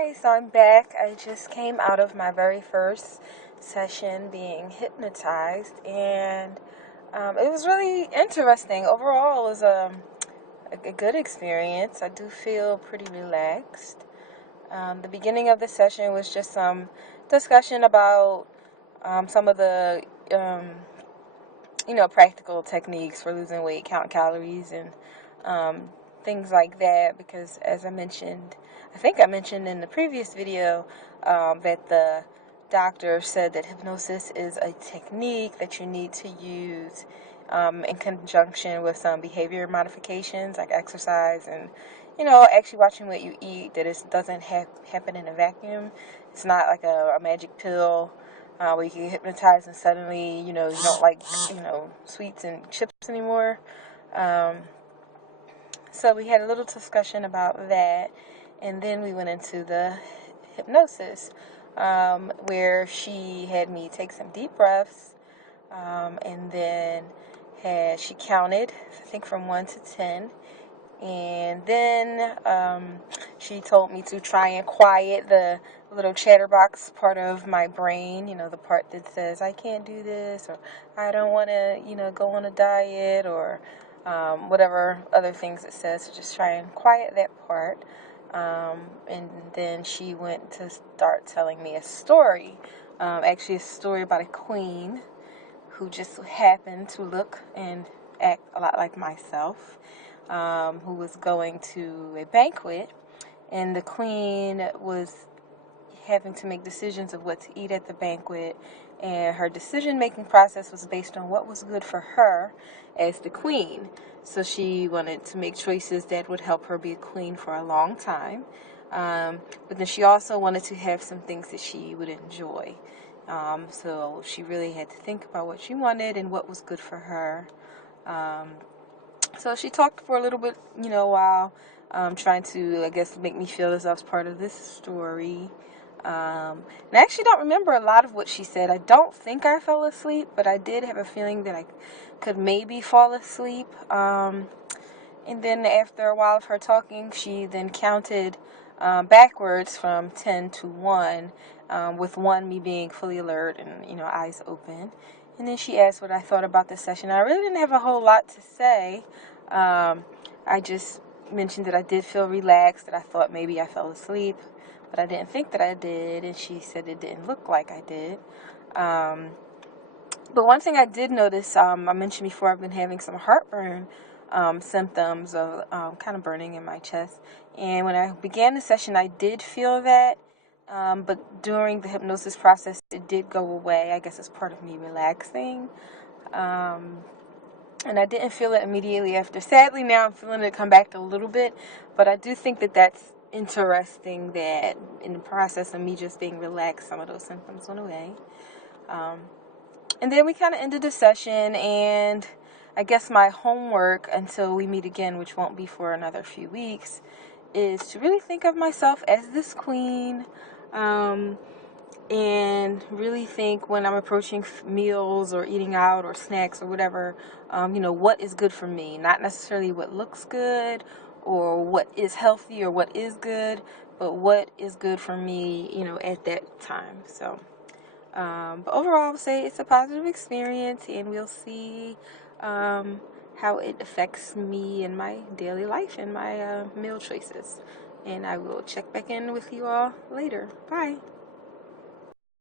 Hey, so I'm back. I just came out of my very first session being hypnotized, and it was really interesting. Overall, it was a good experience. I do feel pretty relaxed. The beginning of the session was just some discussion about some of the practical techniques for losing weight, count calories, and things like that. Because as I think I mentioned in the previous video that the doctor said that hypnosis is a technique that you need to use in conjunction with some behavior modifications like exercise and actually watching what you eat, that it doesn't happen in a vacuum. It's not like a magic pill where you can get hypnotized and suddenly, you don't like, sweets and chips anymore. So we had a little discussion about that, and then we went into the hypnosis, where she had me take some deep breaths, and then she counted, I think, from 1 to 10. And then she told me to try and quiet the little chatterbox part of my brain, the part that says I can't do this, or I don't want to, go on a diet, or whatever other things it says. So just try and quiet that part. And then she went to start telling me a story, actually a story about a queen who just happened to look and act a lot like myself. Who was going to a banquet, and the queen was having to make decisions of what to eat at the banquet, and her decision-making process was based on what was good for her as the queen. So she wanted to make choices that would help her be a queen for a long time, but then she also wanted to have some things that she would enjoy. So she really had to think about what she wanted and what was good for her. So she talked for a little bit, while trying to, I guess, make me feel as I was part of this story. And I actually don't remember a lot of what she said. I don't think I fell asleep, but I did have a feeling that I could maybe fall asleep. And then after a while of her talking, she then counted backwards from 10 to 1, with 1 me being fully alert and, eyes open. And then she asked what I thought about the session. I really didn't have a whole lot to say. I just mentioned that I did feel relaxed, that I thought maybe I fell asleep, but I didn't think that I did, and she said it didn't look like I did. But one thing I did notice, I mentioned before, I've been having some heartburn symptoms of kind of burning in my chest. And when I began the session, I did feel that. But during the hypnosis process, it did go away. I guess it's part of me relaxing. And I didn't feel it immediately after. Sadly, now I'm feeling it come back a little bit. But I do think that that's interesting, that in the process of me just being relaxed, some of those symptoms went away. And then we kind of ended the session, and I guess my homework until we meet again, which won't be for another few weeks, is to really think of myself as this queen, and really think when I'm approaching meals or eating out or snacks or whatever, what is good for me. Not necessarily what looks good or what is healthy or what is good, but what is good for me, at that time. So, but overall, I would say it's a positive experience, and we'll see how it affects me in my daily life and my meal choices. And I will check back in with you all later. Bye.